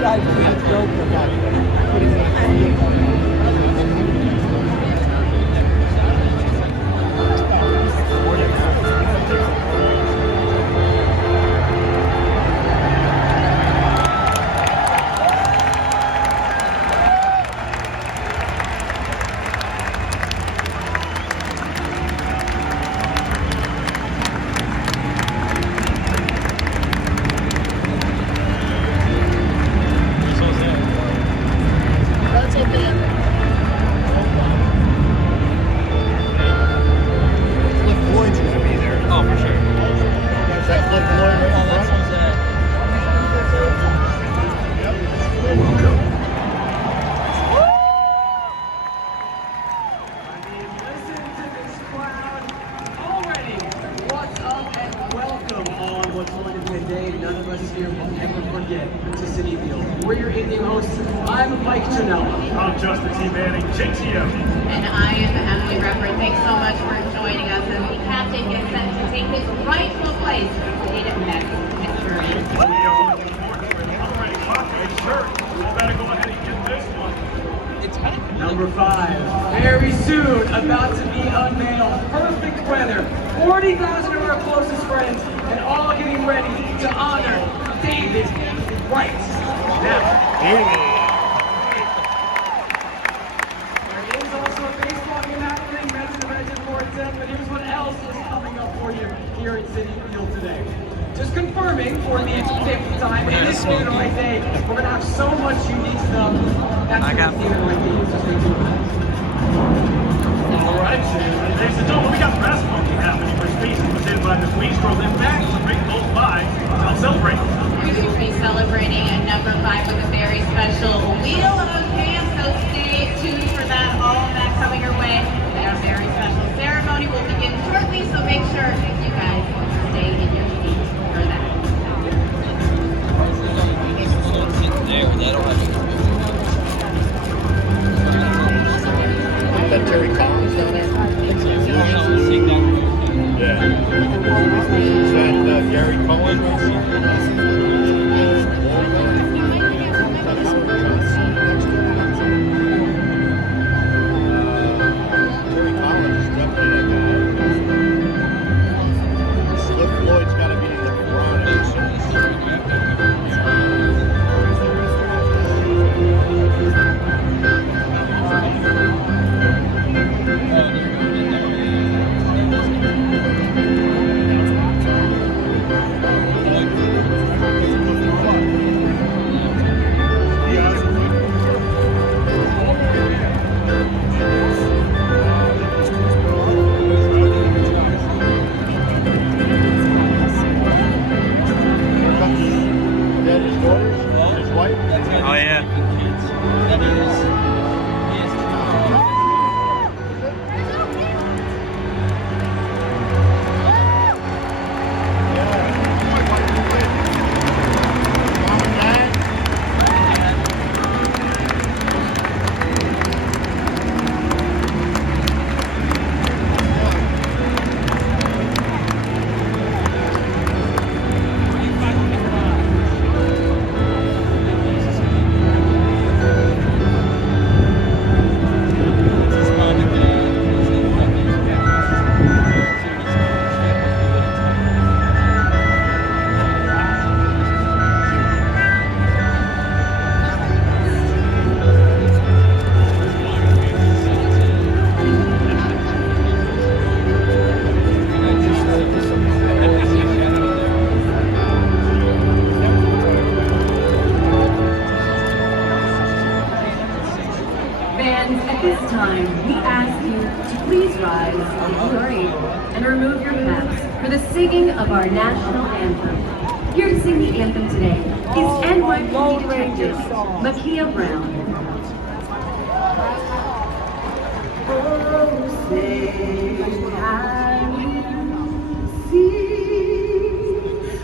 guy doing a joke about putting me And I am Emily Repper. Thanks so much for joining us as the captain gets set to take his rightful place in next picture. Number 5, very soon about to be unveiled. Perfect weather, 40,000 of our closest friends, and all getting ready to honor David Wright. Now, but here's what else is coming up for you here at City Field today. Just confirming for the 5th time, it is the right day. We're going to have so much unique stuff. That's the right day, so stay tuned. All right, ladies and gentlemen, we got fast monkey happening for space within by the Bistro. Then back to bring those by. I'll celebrate. We're going to be celebrating at number 5 with a very special Wheel of Fame, so stay tuned for that. All of that coming your way. And our very special ceremony will begin shortly, so make sure you guys stay in your seats for that. Is that Terry Collins down there? Yeah. Is that Gary Cohen? At this time, we ask you to please rise if you are able and remove your caps for the singing of our national anthem. Here to sing the anthem today is NYPD Detective Makia Brown. Oh, say I see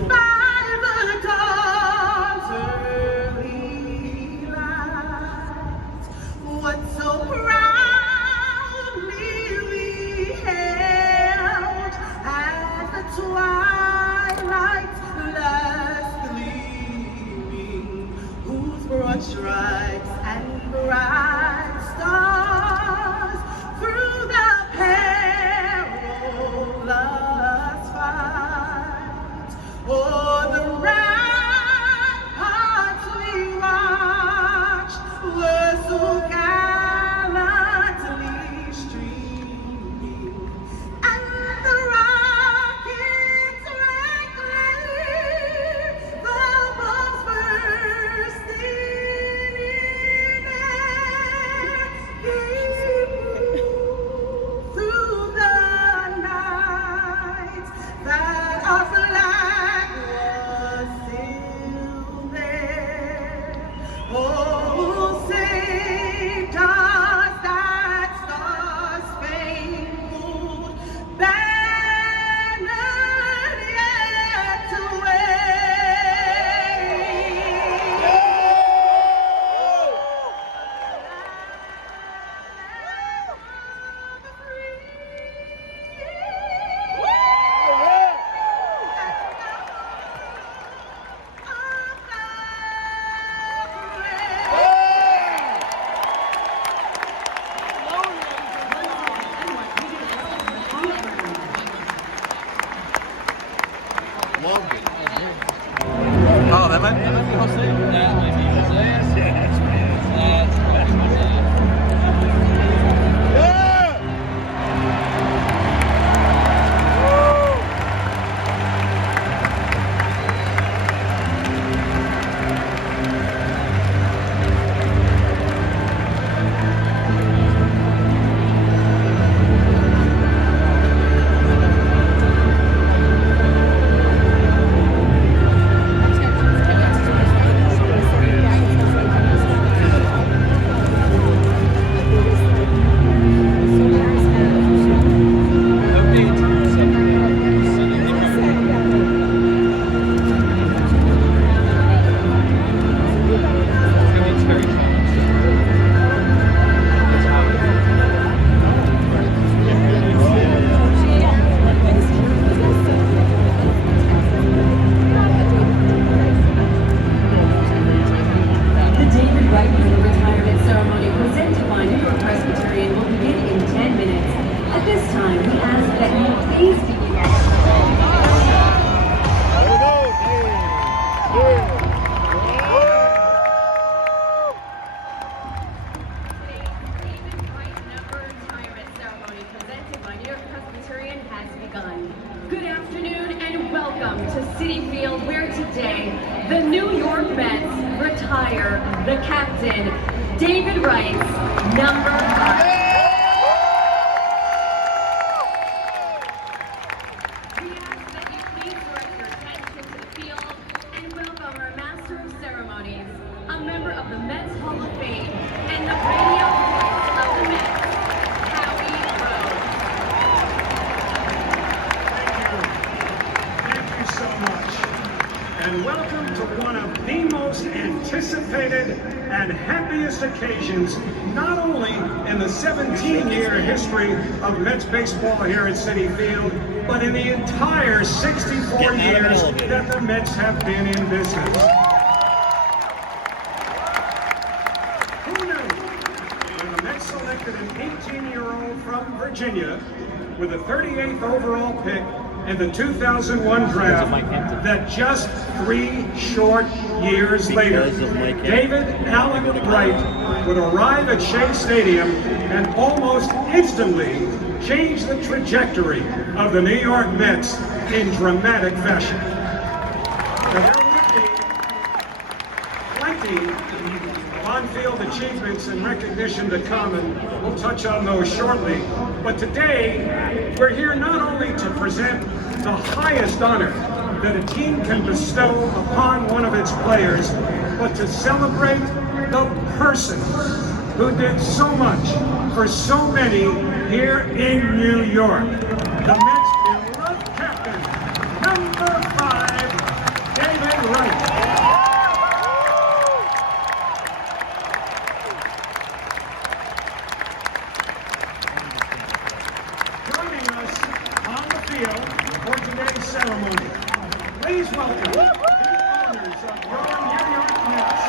by the dawn's early light what so proudly we held at the twilight's last gleaming, whose stripes and bright stars through the perilous fight. Oh, the ramparts we watched were so gallantly streaming, and the rockets rang clear, the bombs bursting in air. He moved through the night, that our flag was still there. Oh, saved us that star-spangled banner yet to Oh, that might be Jose. That might be Jose. Yes, man. That's might be Jose. The David Wright Memorial Retirement Ceremony presented by New York Presbyterian will begin in 10 minutes. At this time, we ask that you please begin. David Wright number retirement ceremony presented by New York Presbyterian has begun. Good afternoon and welcome to Citi Field, where today the New York Mets retire the captain, David Wright's number 5. We ask that you please direct your attention to the field and welcome our Master of Ceremonies, a member of the Mets Hall of Fame and the radio voice of the Mets, Howie Rose. Thank you so much. And welcome to one of the most anticipated and happiest occasions, not only in the 17-year history of Mets baseball here at Citi Field, but in the entire 64 years that the Mets have been in business. Who knew when the Mets selected an 18-year-old from Virginia with the 38th overall pick in the 2001 draft that just 3 short years later, David Allen Wright would arrive at Shea Stadium and almost instantly change the trajectory of the New York Mets in dramatic fashion. Now, there would be plenty of on-field achievements and recognition to come, and we'll touch on those shortly. But today, we're here not only to present the highest honor that a team can bestow upon one of its players, but to celebrate the person who did so much for so many here in New York. The Mets' beloved captain, number 5, David Wright. Joining us on the field for today's ceremony, please welcome the owners of your New York Mets.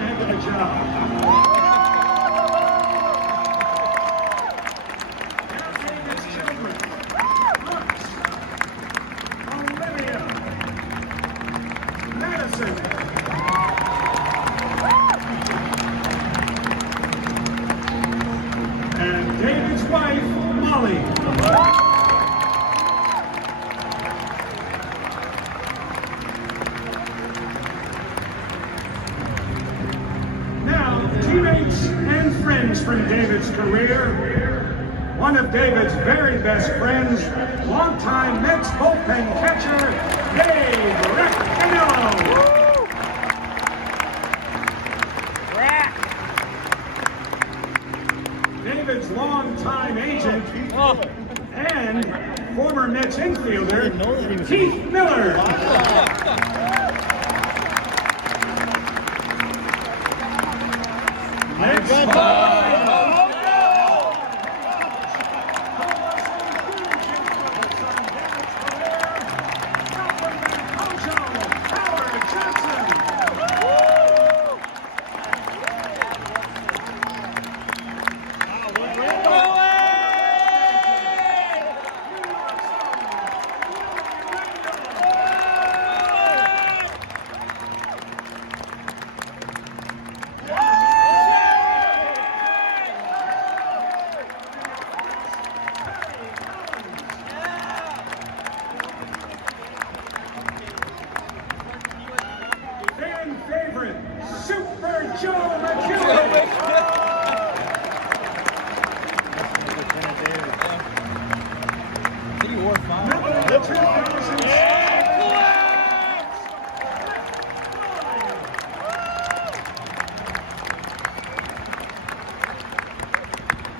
heck of a job. Now David's children, Brooks, Olivia, Madison, and David's wife, Molly. Teammates and friends from David's career. One of David's very best friends, longtime Mets bullpen catcher, Carillo. David's longtime agent and former Mets infielder, Keith Miller. Favorite, Super Joe McEwen. He wore five. Number 2006.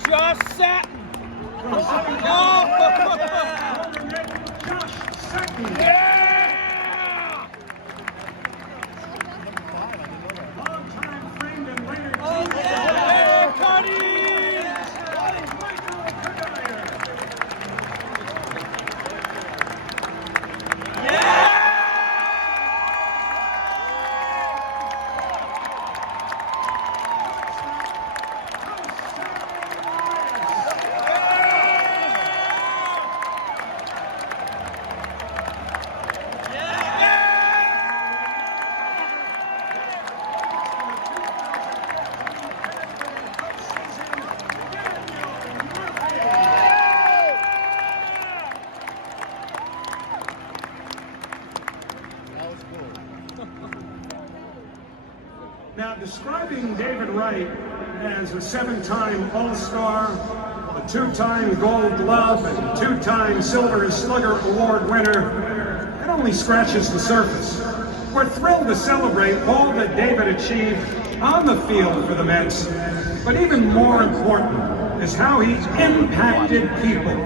Josh Satin. Josh Satin. Longtime friend and Leonard. Now, describing David Wright as a 7-time All-Star, a 2-time Gold Glove, and 2-time Silver Slugger Award winner, it only scratches the surface. We're thrilled to celebrate all that David achieved on the field for the Mets, but even more important is how he impacted people.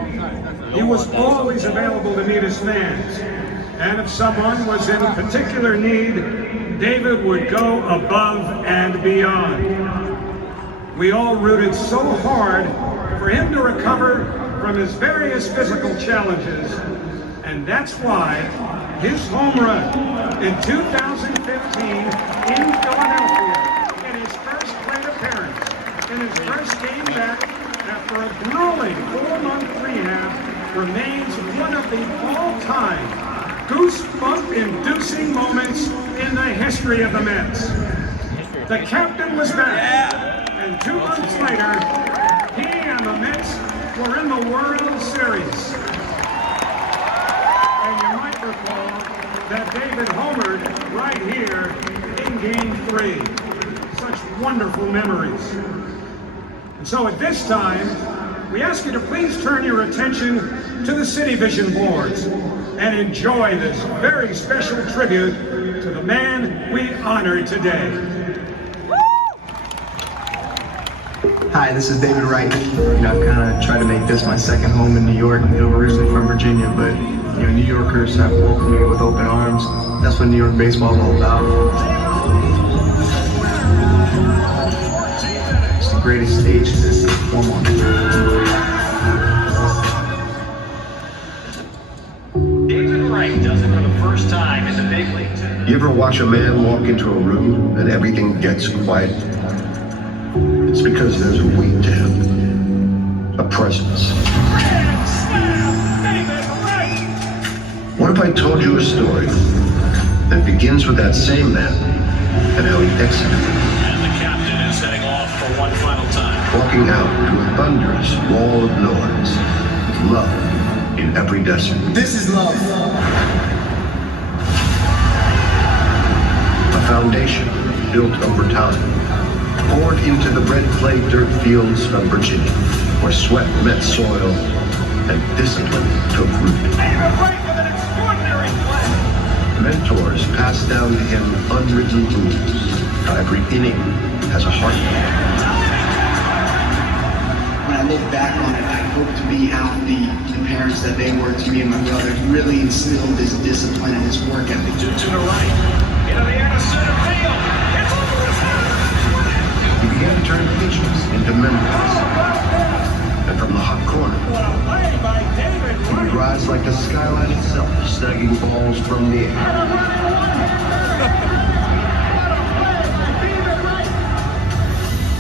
He was always available to meet his fans, and if someone was in particular need, David would go above and beyond. We all rooted so hard for him to recover from his various physical challenges, and that's why his home run in 2015 in Philadelphia, in his first plate appearance, in his first game back after a grueling 4-month rehab, remains one of the all-time goosebump-inducing moments in the history of the Mets. The captain was back, and 2 months later, he and the Mets were in the World Series. And you might recall that David homered right here in Game 3. Such wonderful memories. And so at this time, we ask you to please turn your attention to the City Vision boards and enjoy this very special tribute to the man we honor today. Hi, this is David Wright. I've kind of tried to make this my second home in New York. I'm originally from Virginia, but New Yorkers have welcomed me with open arms. That's what New York baseball is all about. It's the greatest stage to perform on. David Wright does it for the first time in the big leagues. You ever watch a man walk into a room and everything gets quiet? It's because there's a weight to him, a presence. What if I told you a story that begins with that same man and how he exited? And the captain is heading off for one final time. Walking out to a thunderous wall of noise, love in every desert. This is love. A foundation built over time, poured into the red clay dirt fields of Virginia, where sweat met soil and discipline took root. Mentors passed down to him unwritten rules. Every inning has a heartbeat. When I look back on it, I hope to be half the parents that they were to me and my brothers. Really instilled this discipline and this work ethic. To the right. Into the air to center field. It's over his head. He began to turn pitches into memories. And from the hot corner, he would rise like the skyline itself, snagging balls from the air.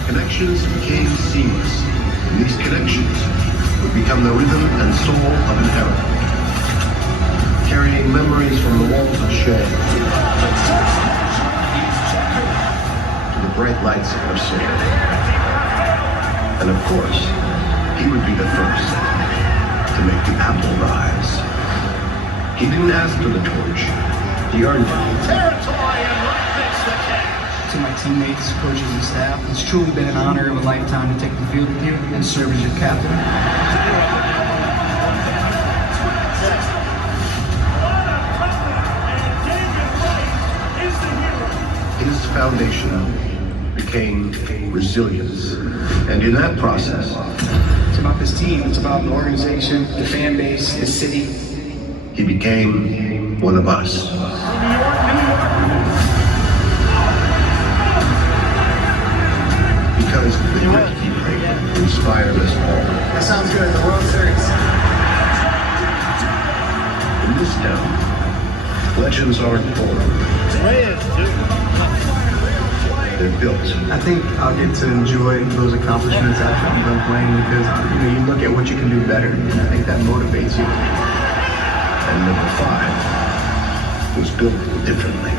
Connections became seamless, and these connections would become the rhythm and soul of an era, carrying memories from the walls of shame to the bright lights of our city. And of course, he would be the first to make the apple rise. He didn't ask for the torch, he earned it. Territory and Wright makes the catch. To my teammates, coaches, and staff, it's truly been an honor of a lifetime to take the field with you and serve as your captain. His foundation became resilience, and in that process, It's about this team, it's about the organization, the fan base, the city. he became one of us. Because the grit he played inspired us all. That sounds good, the World Series. In this town, legends aren't born. They're built. I think I'll get to enjoy those accomplishments after I'm done playing because you look at what you can do better, and I think that motivates you. And number 5 was built differently.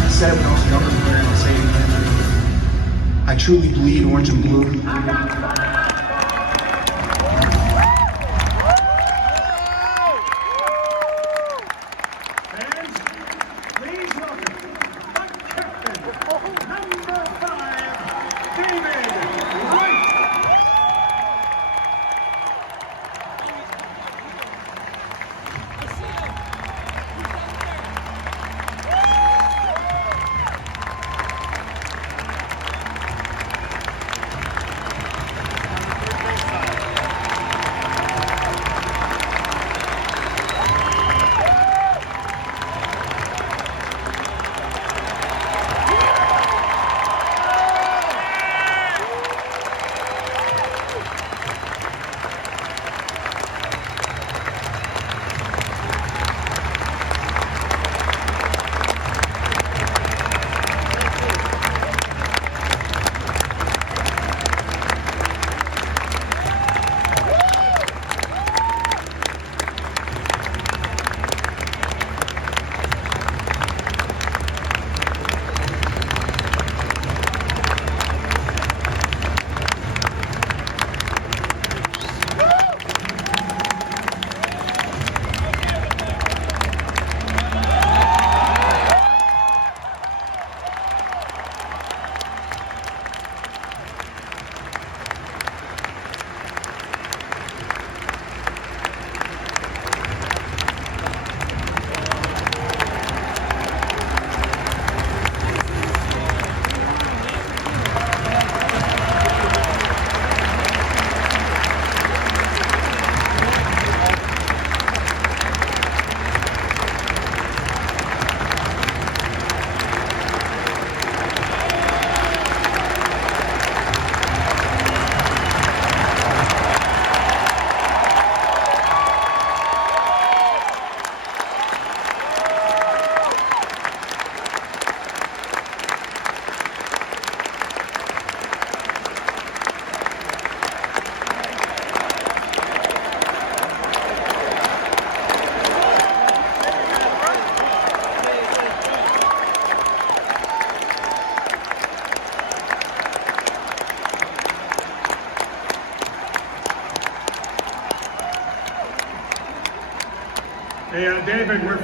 I said it when I was a younger player, and I'll say it again. I truly bleed orange and blue.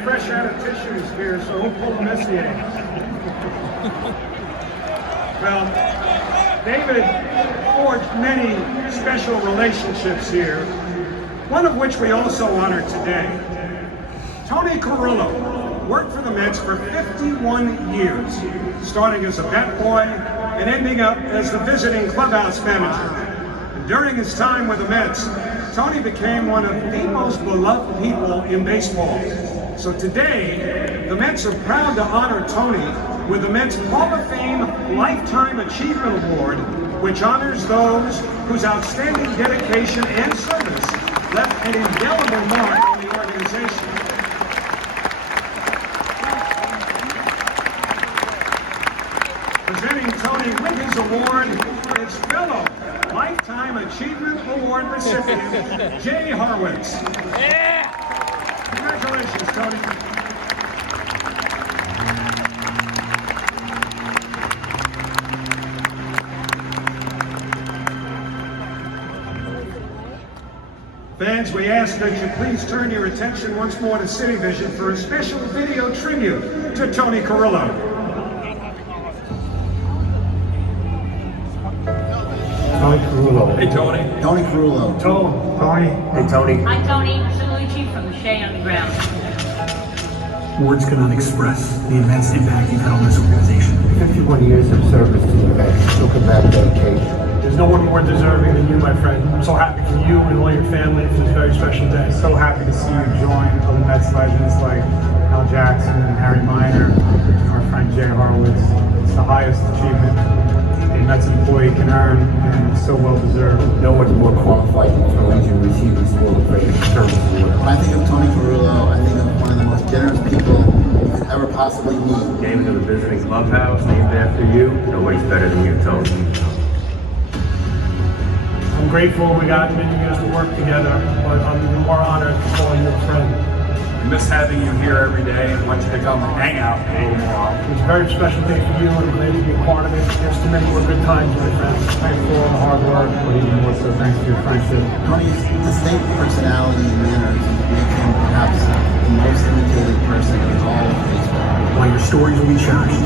fresh out of tissues here, so who pulled Messier? Well, David forged many special relationships here, one of which we also honor today. Tony Carillo worked for the Mets for 51 years, starting as a bat boy and ending up as the visiting clubhouse manager. And during his time with the Mets, Tony became one of the most beloved people in baseball. So today, the Mets are proud to honor Tony with the Mets Hall of Fame Lifetime Achievement Award, which honors those whose outstanding dedication and service left an indelible mark on the organization. Presenting Tony with his award is fellow Lifetime Achievement Award recipient, Jay Horwitz. Yeah! Congratulations, Tony. Fans, we ask that you please turn your attention once more to City Vision for a special video tribute to Tony Carillo. Tony Carillo. Hey, Tony. Tony Carillo. Tony. Hey, Tony. Hi, Tony. Salute Chief from the Shea Underground. Words cannot express the immense impact you've had on this organization. 51 years of service to the Mets. Look at that dedication. There's no one more deserving than you, my friend. I'm so happy for you and all your family for this very special day. So happy to see you join other Mets legends like Al Jackson and Harry Minor, and our friend Jay Horwitz. It's the highest achievement a Mets employee can earn, and it's so well deserved. No one's more qualified than Tony to receive this Hall of Fame service award. When I think of Tony Carillo, I think of one of the most generous people you could ever possibly meet. Named to the visiting clubhouse, named after you. Nobody's better than you, Tony. I'm grateful we got many years to work together, but I'm even more honored to call you a friend. We miss having you here every day and want you to come and hang out a little more often. It's a very special day for you, and I'm glad to be a part of it. Here's to many more good times, my friend. Thanks for all the hard work, but even more so thanks for your friendship. Tony's distinct personality and manners make him perhaps the most imitated person in all of baseball. While your stories will be cherished,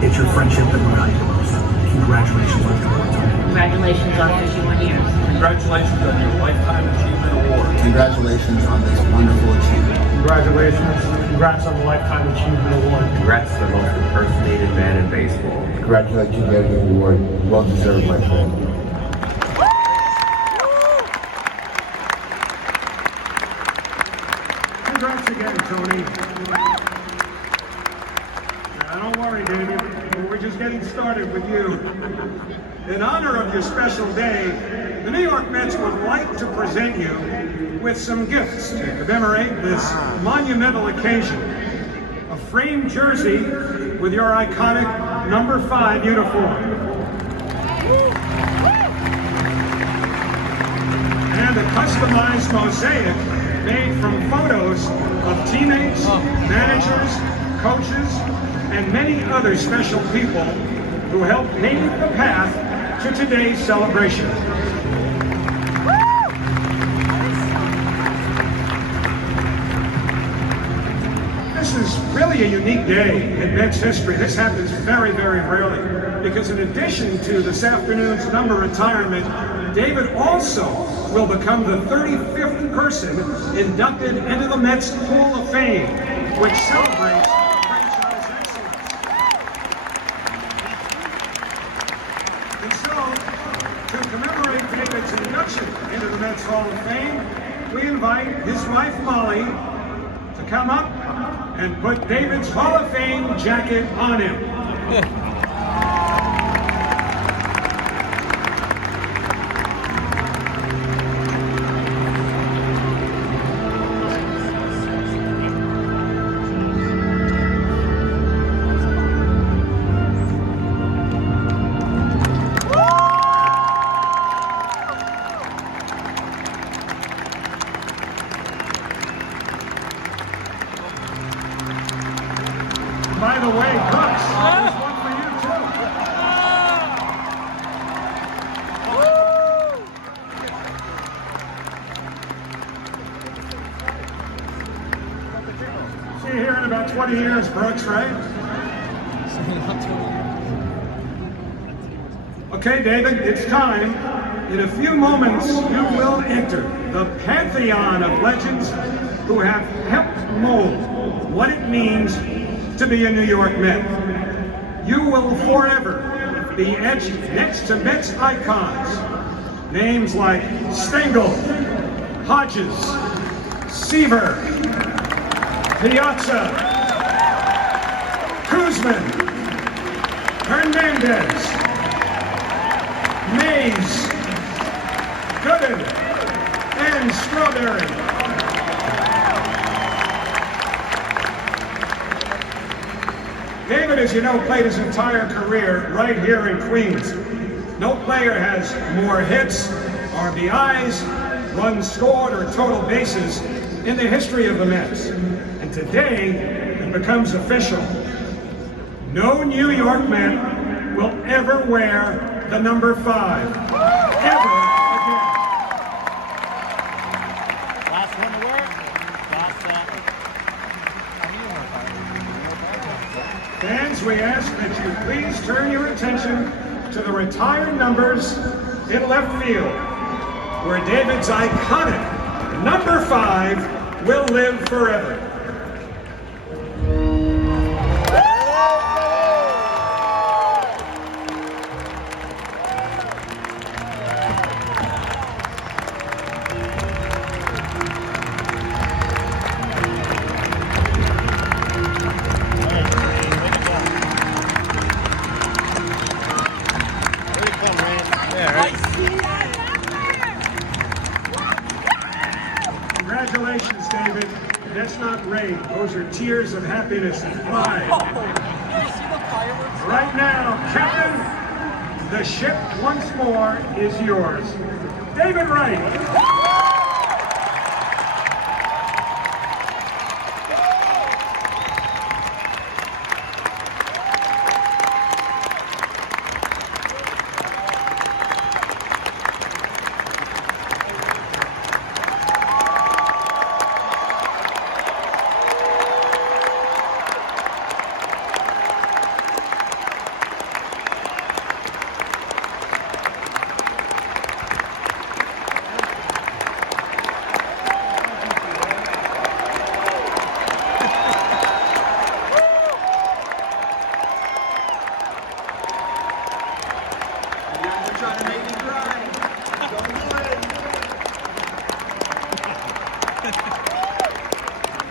it's your friendship that will value the most. Congratulations on your award, Tony. Congratulations on 51 years. Congratulations on your Lifetime Achievement Award. Congratulations on this wonderful achievement. Congratulations. Congrats on the Lifetime Achievement Award. Congrats to the most impersonated man in baseball. Congratulations on getting the award. Well deserved, my friend. Congrats again, Tony. Now, don't worry, David. We're just getting started with you. In honor of your special day, the New York Mets would like to present you with some gifts to commemorate this monumental occasion. A framed jersey with your iconic number 5 uniform. And a customized mosaic made from photos of teammates, managers, coaches, and many other special people who helped pave the path to today's celebration. This is really a unique day in Mets history. This happens very, very rarely, because in addition to this afternoon's number retirement, David also will become the 35th person inducted into the Mets Hall of Fame, which celebrates franchise excellence. And so, to commemorate David's induction into the Mets Hall of Fame, we invite his wife Molly to come up and put David's Hall of Fame jacket on him. By the way, Brooks, there's one for you too. See, 20 years, Brooks, right? Okay, David, it's time. In a few moments, you will enter the pantheon of legends who have helped mold what it means to be a New York Met. You will forever be etched next to Mets icons. Names like Stengel, Hodges, Seaver, Piazza, Kuzman, Hernandez, Mays, Gooden, and Strawberry. David, as you know, played his entire career right here in Queens. No player has more hits, RBIs, runs scored, or total bases in the history of the Mets. And today, it becomes official. No New York Met will ever wear the number 5, ever again. Last one to work. Fans, we ask that you please turn your attention to the retired numbers in left field, where David's iconic number 5 will live forever. Congratulations, David. That's not rain. Those are tears of happiness and pride. Right now, Captain, the ship once more is yours. David Wright.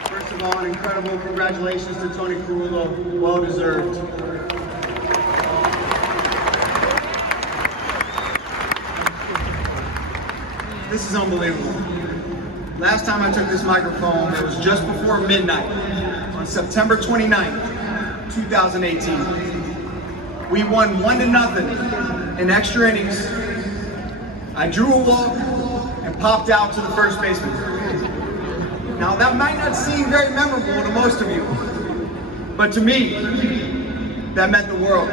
First of all, an incredible congratulations to Tony Carillo. Well deserved. This is unbelievable. Last time I took this microphone, it was just before midnight on September 29th, 2018. We won 1-0 in extra innings. I drew a walk and popped out to the first baseman. Now that might not seem very memorable to most of you, but to me, that meant the world.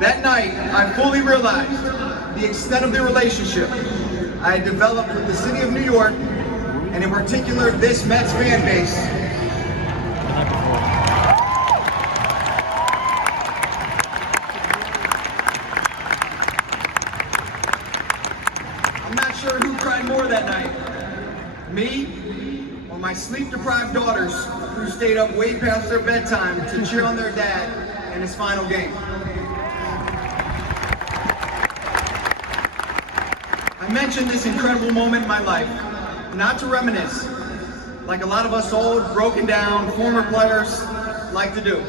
That night, I fully realized the extent of the relationship I had developed with the city of New York, and in particular, this Mets fan base. I'm not sure who cried more that night. Me, or my sleep-deprived daughters who stayed up way past their bedtime to cheer on their dad in his final game. I mentioned this incredible moment in my life, not to reminisce, like a lot of us old, broken down, former players like to do,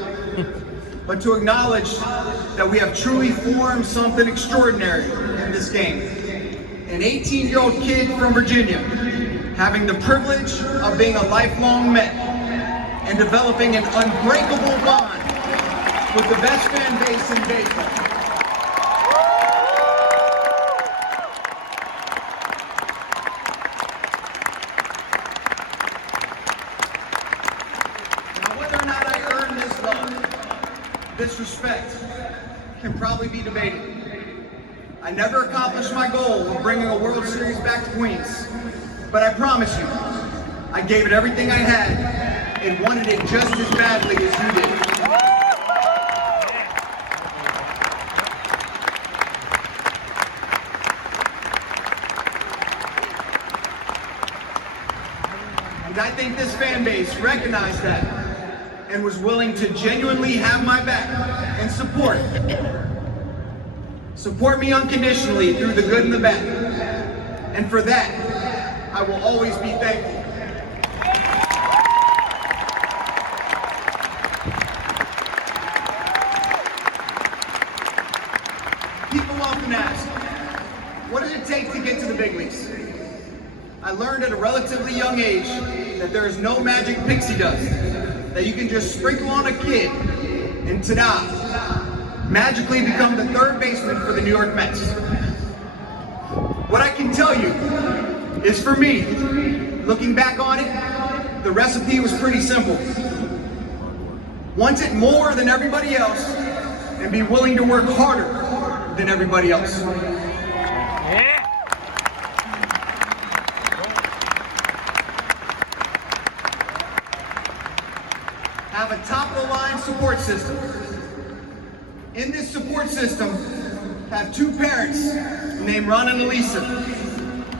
but to acknowledge that we have truly formed something extraordinary in this game. An 18-year-old kid from Virginia, having the privilege of being a lifelong Met and developing an unbreakable bond with the best fan base in baseball. Now, whether or not I earned this love, this respect, can probably be debated. I never accomplished my goal of bringing a World Series back to Queens. But I promise you, I gave it everything I had and wanted it just as badly as you did. And I think this fan base recognized that and was willing to genuinely have my back and support me unconditionally through the good and the bad. And for that, I will always be thankful. People often ask, what does it take to get to the big leagues? I learned at a relatively young age that there is no magic pixie dust that you can just sprinkle on a kid and ta-da, magically become the third baseman for the New York Mets. What I can tell you is, for me, looking back on it, the recipe was pretty simple. Want it more than everybody else and be willing to work harder than everybody else. Have a top-of-the-line support system. In this support system, have 2 parents named Ron and Elisa,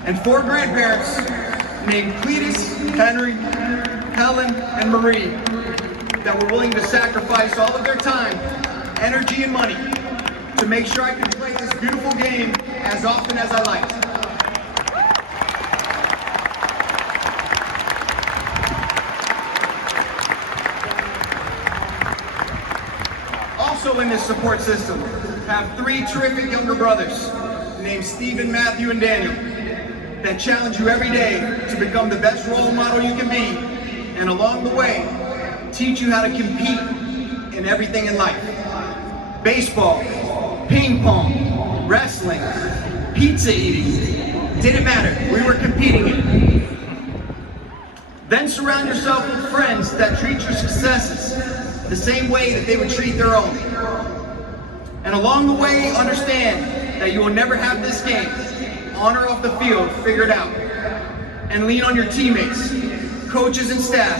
and 4 grandparents named Cletus, Henry, Helen, and Marie, that were willing to sacrifice all of their time, energy, and money to make sure I could play this beautiful game as often as I liked. Also in this support system, have 3 terrific younger brothers named Stephen, Matthew, and Daniel that challenge you every day to become the best role model you can be, and along the way, teach you how to compete in everything in life. Baseball, ping pong, wrestling, pizza eating, didn't matter, we were competing in. Then surround yourself with friends that treat your successes the same way that they would treat their own. And along the way, understand that you will never have this game, on or off the field, figured out. And lean on your teammates, coaches, and staff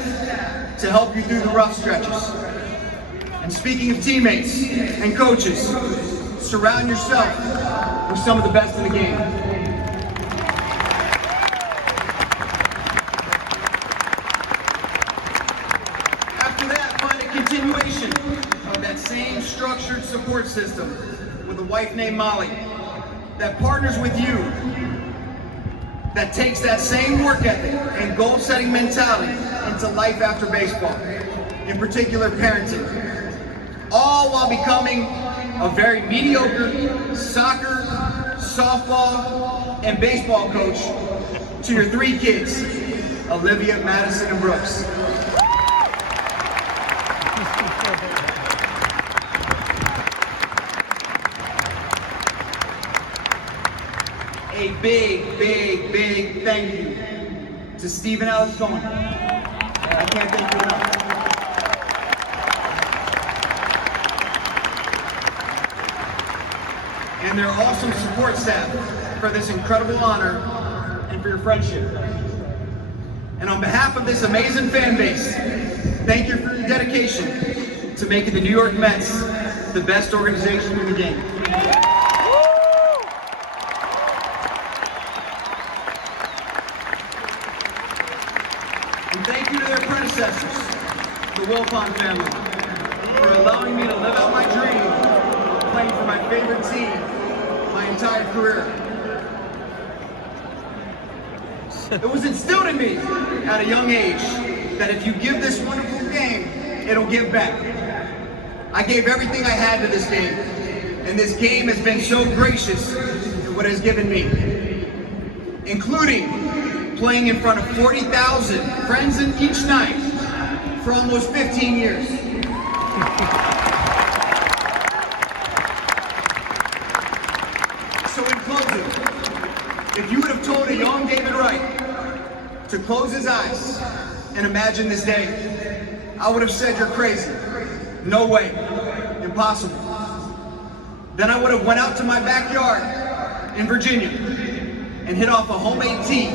to help you through the rough stretches. And speaking of teammates and coaches, surround yourself with some of the best in the game. After that, find a continuation of that same structured support system with a wife named Molly that partners with you, that takes that same work ethic and goal-setting mentality into life after baseball, in particular parenting, all while becoming a very mediocre soccer, softball, and baseball coach to your 3 kids, Olivia, Madison, and Brooks. A big, big, big thank you to Stephen Alistone. I can't thank you enough. And their awesome support staff for this incredible honor and for your friendship. And on behalf of this amazing fan base, thank you for your dedication to making the New York Mets the best organization in the game. And thank you to their predecessors, the Wilpon family, for allowing me to live out my dream playing for my favorite team my entire career. It was instilled in me at a young age that if you give this wonderful game, it'll give back. I gave everything I had to this game, and this game has been so gracious in what it has given me, including playing in front of 40,000 friends in each night for almost 15 years. So in closing, if you would have told a young David Wright to close his eyes and imagine this day, I would have said you're crazy. No way. Impossible. Then I would have went out to my backyard in Virginia and hit off a homemade tee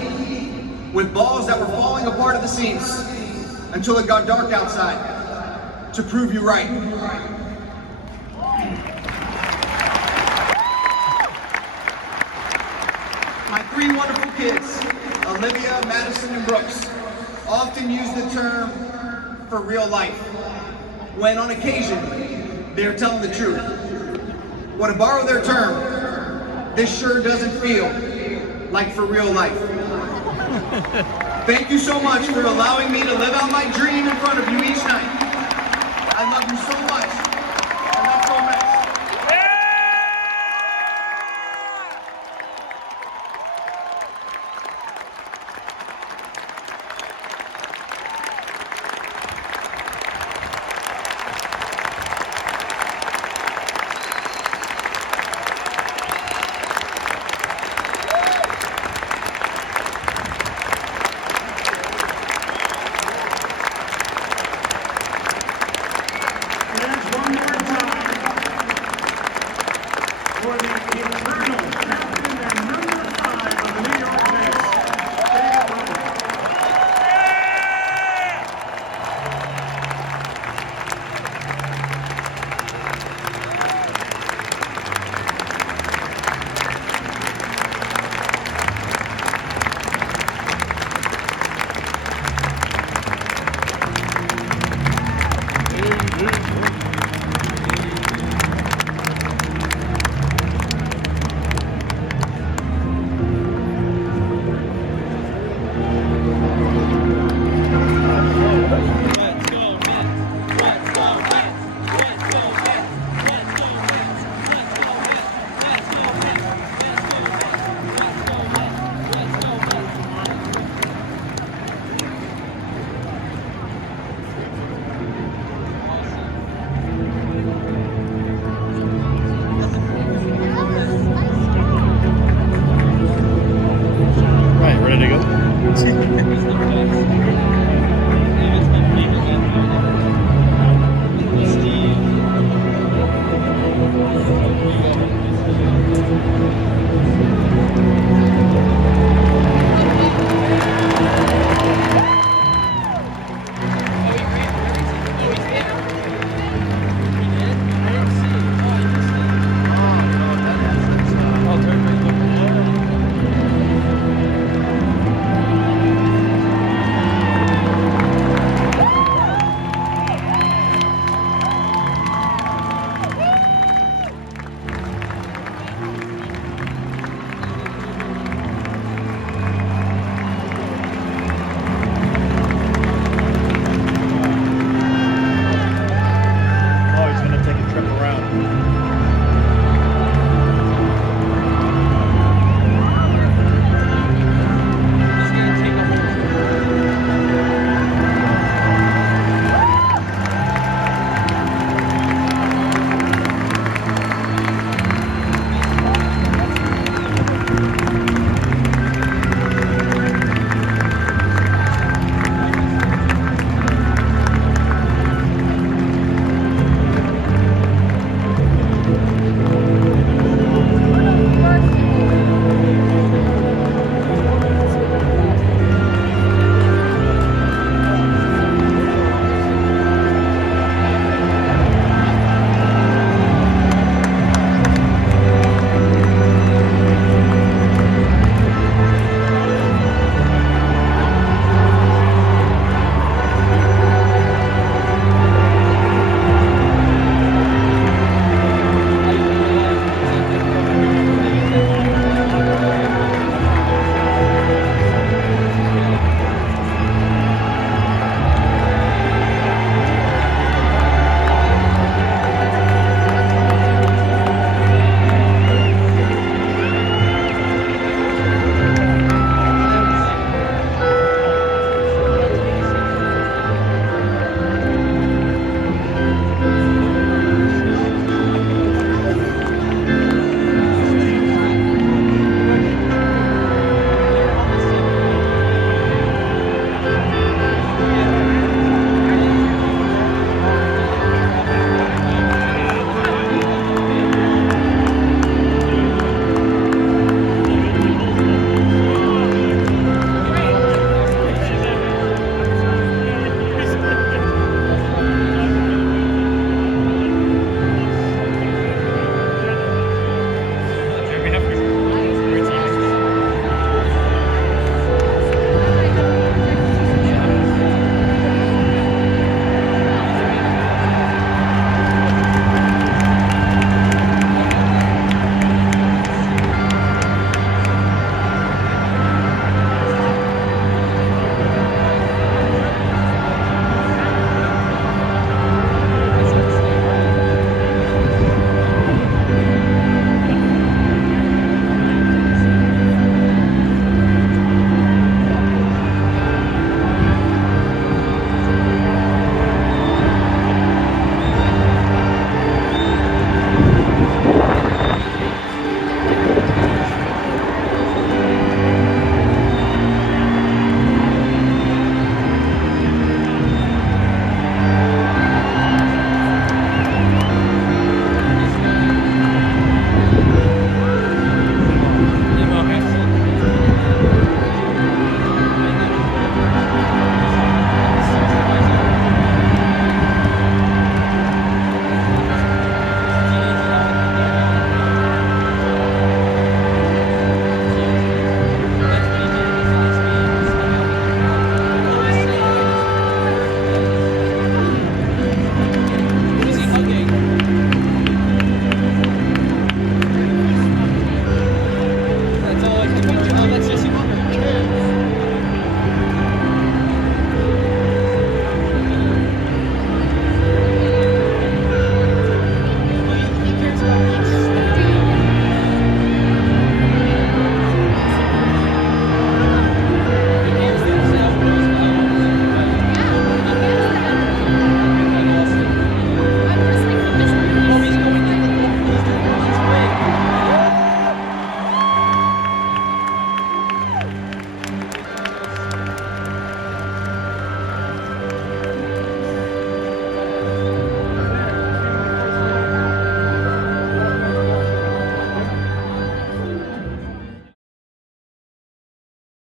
with balls that were falling apart at the seams until it got dark outside to prove you right. My three wonderful kids, Olivia, Madison, and Brooks, often use the term for real life, when on occasion, they're telling the truth. Well, to borrow their term, this sure doesn't feel like for real life. Thank you so much for allowing me to live out my dream in front of you each night. I love you so much.